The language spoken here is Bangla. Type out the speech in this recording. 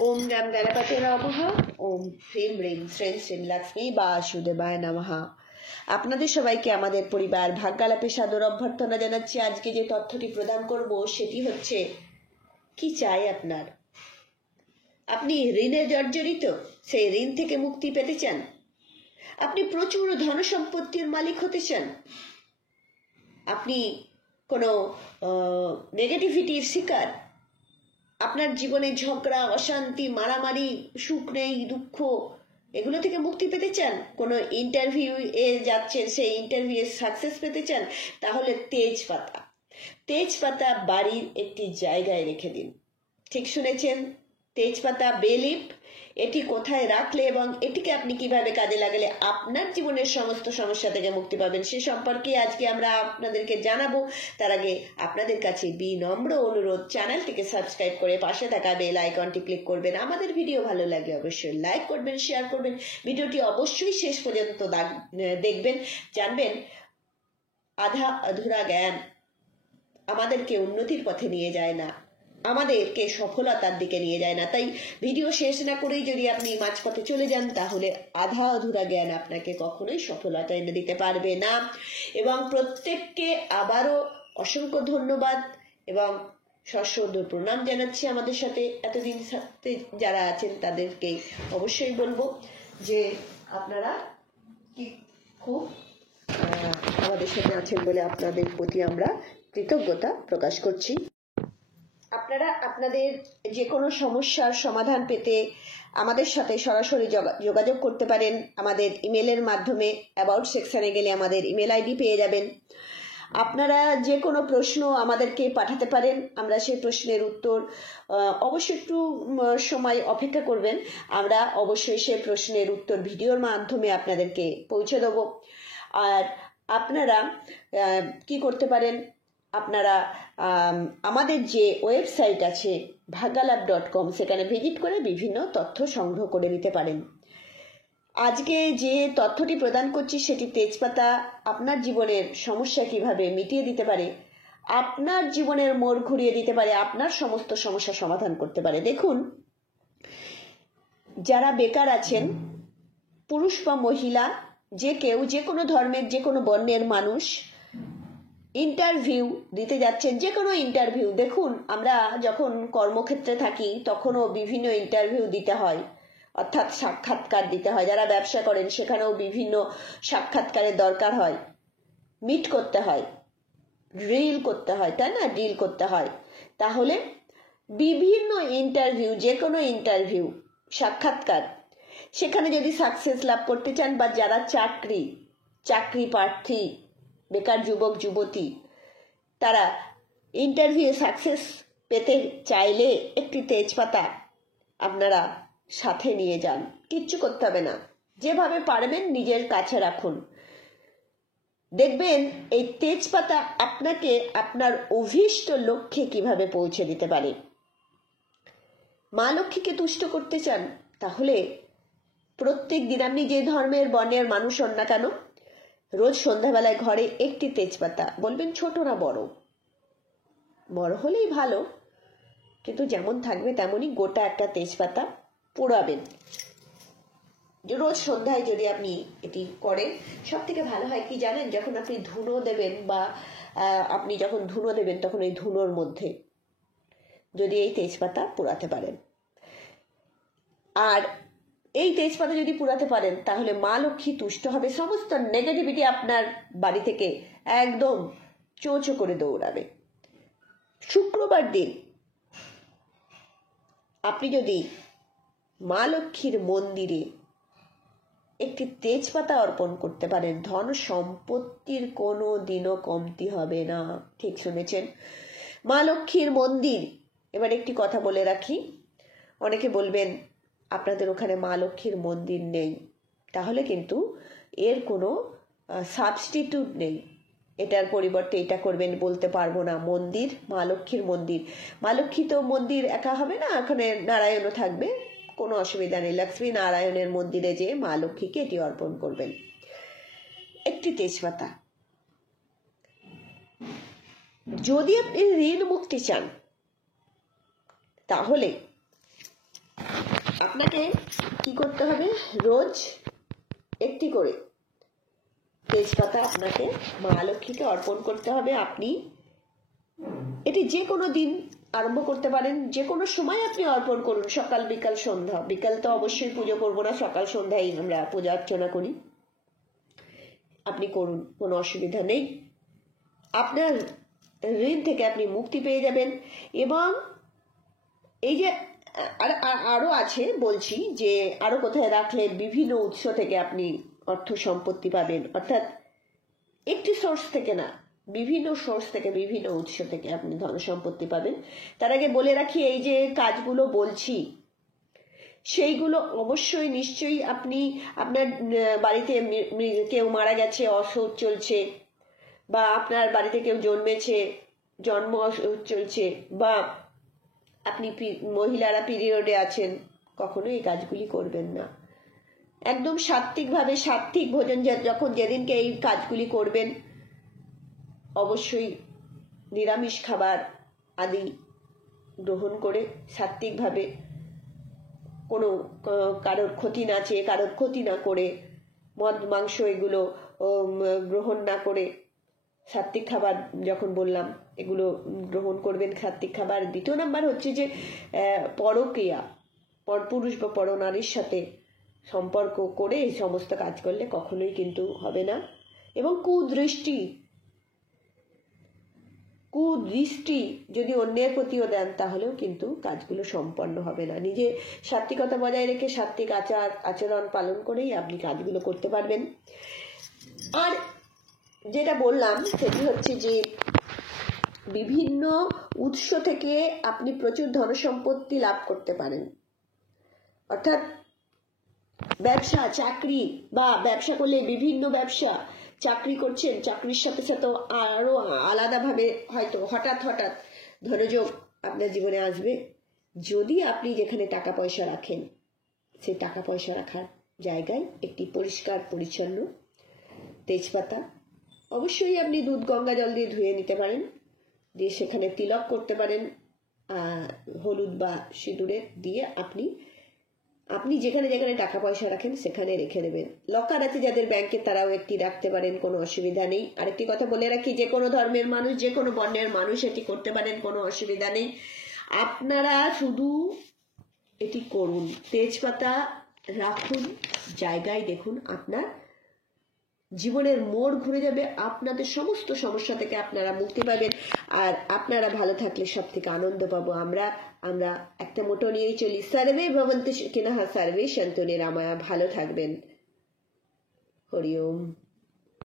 ओम गम गणपते नमः। ओम ह्रीं ह्रीं শ্রীং শ্রীং লক্ষ্মী বাসুদেবায় নমঃ। আপনাদের সবাইকে আমাদের পরিবার ভাগ্যালাপে সাদর অভ্যর্থনা জানাচ্ছি। আজকে যে তথ্যটি প্রদান করব সেটি হচ্ছে, কি চাই আপনার? আপনি ঋণে জর্জরিত, সেই ঋণ থেকে মুক্তি পেতে চান? আপনি প্রচুর ধন সম্পত্তির মালিক হতে চান? আপনি কোনো নেগেটিভিটির শিকার? আপনার জীবনে ঝগড়া, অশান্তি, মারামারি, সুখ নেই, দুঃখ, এগুলো থেকে মুক্তি পেতে চান? কোনো ইন্টারভিউ এ যাচ্ছেন, সেই ইন্টারভিউ সাকসেস পেতে চান? তাহলে তেজপাতা বাড়ির একটি জায়গায় রেখে দিন। ঠিক শুনেছেন, তেজপাতা, বে লিফ, এটি কোথায় রাখলে এবং এটিকে আপনি কিভাবে কাজে লাগালে আপনার জীবনের সমস্ত সমস্যা থেকে মুক্তি পাবেন সে সম্পর্কে আজকে আমরা আপনাদেরকে জানাবো। তার আগে আপনাদের কাছে বিনম্র অনুরোধ, চ্যানেলটিকে সাবস্ক্রাইব করে পাশে থাকা বেল আইকনটি ক্লিক করবেন। আমাদের ভিডিও ভালো লাগলে অবশ্যই লাইক করবেন, শেয়ার করবেন। ভিডিওটি অবশ্যই শেষ পর্যন্ত দেখবেন। জানবেন, আধা অধুরা জ্ঞান আমাদেরকে উন্নতির পথে নিয়ে যায় না, আমাদেরকে সফলতার দিকে নিয়ে যায় না। তাই ভিডিও শেষ না করেই যদি আপনি মাঝপথে চলে যান, তাহলে আধা অধুরা জ্ঞান আপনাকে কখনোই সফলতা এনে দিতে পারবে না। এবং প্রত্যেককে আবারও অসংখ্য ধন্যবাদ এবং সশ্রদ্ধ প্রণাম জানাচ্ছি। আমাদের সাথে এতদিন সাথে যারা আছেন তাদেরকে অবশ্যই বলবো যে আপনারা কি খুব আমাদের সাথে আছেন বলে আপনাদের প্রতি আমরা কৃতজ্ঞতা প্রকাশ করছি। আপনারা আপনাদের যে কোনো সমস্যার সমাধান পেতে আমাদের সাথে সরাসরি যোগাযোগ করতে পারেন। আমাদের ইমেলের মাধ্যমে অ্যাবাউট সেকশনে গেলে আমাদের ইমেল আইডি পেয়ে যাবেন। আপনারা যে কোনো প্রশ্ন আমাদেরকে পাঠাতে পারেন, আমরা সেই প্রশ্নের উত্তর অবশ্যই একটু সময় অপেক্ষা করবেন, আমরা অবশ্যই সেই প্রশ্নের উত্তর ভিডিওর মাধ্যমে আপনাদেরকে পৌঁছে দেব। আর আপনারা কি করতে পারেন, আপনারা আমাদের যে ওয়েবসাইট আছে ভাগ্যালাপ.com, সেখানে ভিজিট করে বিভিন্ন তথ্য সংগ্রহ করে নিতে পারেন। আজকে যে তথ্যটি প্রদান করছি সেটি তেজপাতা আপনার জীবনের সমস্যা কিভাবে মিটিয়ে দিতে পারে, আপনার জীবনের মোড় ঘুরিয়ে দিতে পারে, আপনার সমস্ত সমস্যা সমাধান করতে পারে। দেখুন, যারা বেকার আছেন, পুরুষ বা মহিলা, যে কেউ, যে কোনো ধর্মের, যে কোনো বর্ণের মানুষ ইন্টারভিউ দিতে যাচ্ছেন, যে কোনো ইন্টারভিউ। দেখুন, আমরা যখন কর্মক্ষেত্রে থাকি তখনও বিভিন্ন ইন্টারভিউ দিতে হয়, অর্থাৎ সাক্ষাৎকার দিতে হয়। যারা ব্যবসা করেন সেখানেও বিভিন্ন সাক্ষাৎকারের দরকার হয়, মিট করতে হয়, ডিল করতে হয়, তাই না? ডিল করতে হয়। তাহলে বিভিন্ন ইন্টারভিউ, যে কোনো ইন্টারভিউ, সাক্ষাৎকার, সেখানে যদি সাকসেস লাভ করতে চান, বা যারা চাকরি প্রার্থী, বেকার যুবক যুবতী, তারা ইন্টারভিউ সাকসেস পেতে চাইলে একটি তেজপাতা আপনারা সাথে নিয়ে যান। কিচ্ছু করতে হবে না, যেভাবে পারবেন নিজের কাছে রাখুন। দেখবেন এই তেজপাতা আপনাকে আপনার অভীষ্ট লক্ষ্যে কিভাবে পৌঁছে দিতে পারে। মা লক্ষ্মীকে তুষ্ট করতে চান, তাহলে প্রত্যেক দিন আপনি যে ধর্মের বর্ণের মানুষ হন না কেন, রোজ সন্ধ্যাবেলায় ঘরে একটি তেজপাতা, বলবেন ছোট না বড়, বড় হলেই ভালো, কিন্তু যেমন থাকবে তেমনই গোটা একটা তেজপাতা পোড়াবেন। রোজ সন্ধ্যায় যদি আপনি এটি করেন, সব থেকে ভালো হয় কি জানেন, যখন আপনি ধুনো দেবেন, বা আপনি যখন ধুনো দেবেন তখন এই ধুনোর মধ্যে যদি এই তেজপাতা পোড়াতে পারেন, আর এই তেজপাতা যদি পুরাতে পারেন, তাহলে মা লক্ষ্মী তুষ্ট হবে, সমস্ত নেগেটিভিটি আপনার বাড়ি থেকে একদম চোচো করে দৌড়াবে। শুক্রবার দিন আপনি যদি মা লক্ষ্মীর মন্দিরে একটি তেজপাতা অর্পণ করতে পারেন, ধন সম্পত্তির কোনো দিনও কমতি হবে না। ঠিক শুনেছেন, মা লক্ষ্মীর মন্দির। এবার একটি কথা বলে রাখি, অনেকে বলবেন আপনাদের ওখানে মা লক্ষ্মীর মন্দির নেই, তাহলে কিন্তু এর কোনো সাবস্টিটিউট নেই, এটার পরিবর্তে এটা করবেন বলতে পারবো না। মন্দির, মা লক্ষ্মীর মন্দির, মা লক্ষ্মী তো মন্দির একা হবে না, ওখানে নারায়ণও থাকবে, কোনো অসুবিধা নেই। লক্ষ্মী নারায়ণের মন্দিরে যেয়ে মা লক্ষ্মীকে এটি অর্পণ করবেন, একটি তেজপাতা। যদি আপনি ঋণ মুক্তি চান, তাহলে আপনাকে কি করতে হবে, রোজ একটি করে তেজপাতা আপনাকে মা লক্ষ্মীকে অর্পণ করতে হবে। আপনি এটি যে কোনো দিন আরম্ভ করতে পারেন, যে কোনো সময় আপনি অর্পণ করুন, সকাল বিকাল সন্ধ্যা। বিকাল তো অবশ্যই পুজো করবো না, সকাল সন্ধ্যায় আমরা পূজা অর্চনা করি। আপনি করুন, কোনো অসুবিধা নেই। আপনার ঋণ থেকে আপনি মুক্তি পেয়ে যাবেন। এবং এই যে আরো আছে, বলছি যে আরো কোথায় রাখলে বিভিন্ন উৎস থেকে আপনি অর্থ সম্পত্তি পাবেন, অর্থাৎ একটি সোর্স থেকে না, বিভিন্ন সোর্স থেকে, বিভিন্ন উৎস থেকে আপনি ধন সম্পত্তি পাবেন। তার আগে বলে রাখি, এই যে কাজগুলো বলছি সেইগুলো অবশ্যই নিশ্চয়ই আপনি আপনার বাড়িতে কেউ মারা গেছে, অসুখ চলছে, বা আপনার বাড়িতে কেউ জন্মেছে, জন্ম চলছে, বা আপনি মহিলারা পিরিয়ডে আছেন, কখনো এই কাজগুলি করবেন না। একদম সাত্ত্বিকভাবে, সাত্ত্বিক ভোজন যখন যেদিনকে এই কাজগুলি করবেন, অবশ্যই নিরামিষ খাবার আদি গ্রহণ করে সাত্ত্বিকভাবে, কোনো কারোর ক্ষতি না চেয়ে, কারোর ক্ষতি না করে, মদ মাংস এগুলো গ্রহণ না করে সাত্ত্বিক খাবার, যখন বললাম এগুলো গ্রহণ করবেন, সাত্ত্বিক খাবার। দ্বিতীয় নাম্বার হচ্ছে যে পরক্রিয়া, পরপুরুষ বা পরনারীর সাথে সম্পর্ক করে এই সমস্ত কাজ করলে কখনোই কিন্তু হবে না। এবং কুদৃষ্টি যদি অন্যের প্রতিও দেন, তাহলেও কিন্তু কাজগুলো সম্পন্ন হবে না। নিজে সাত্ত্বিকতা বজায় রেখে সাত্ত্বিক আচরণ পালন করেই আপনি কাজগুলো করতে পারবেন। আর যেটা বললাম সেটি হচ্ছে যে বিভিন্ন উৎস থেকে আপনি প্রচুর ধনসম্পত্তি লাভ করতে পারেন। অর্থাৎ ব্যবসা, চাকরি, বা ব্যবসা করলে বিভিন্ন ব্যবসা, চাকরি করছেন, চাকরির সাথে সাথে আরো আলাদাভাবে হয়তো হঠাৎ ধনযোগ আপনার জীবনে আসবে। যদি আপনি যেখানে টাকা পয়সা রাখেন, সেই টাকা পয়সা রাখার জায়গায় একটি পরিষ্কার পরিচ্ছন্ন তেজপাতা, অবশ্যই আপনি দুধ গঙ্গা জল দিয়ে ধুয়ে নিতে পারেন, দিয়ে সেখানে তিলক করতে পারেন, হলুদ বা সিঁদুরে দিয়ে আপনি যেখানে যেখানে টাকা পয়সা রাখেন সেখানে রেখে দেবেন। লকার আছে যাদের ব্যাংকে, তারাও একটি রাখতে পারেন, কোনো অসুবিধা নেই। আরেকটি কথা বলে রাখি, যে কোনো ধর্মের মানুষ, যে কোনো বর্ণের মানুষ এটি করতে পারেন, কোনো অসুবিধা নেই। আপনারা শুধু এটি করুন, তেজপাতা রাখুন, জায়গায় দেখুন, আপনার জীবনের মোড় ঘুরে যাবে, আপনাদের সমস্ত সমস্যা থেকে আপনারা মুক্তি পাবেন। আর আপনারা ভালো থাকলে সব থেকে আনন্দ পাবো আমরা একটা মোটো নিয়েই চলি, সর্বে ভবন্তু সুখিনঃ, সর্বে সন্তু নিরাময়া। ভালো থাকবেন। হরি ওম।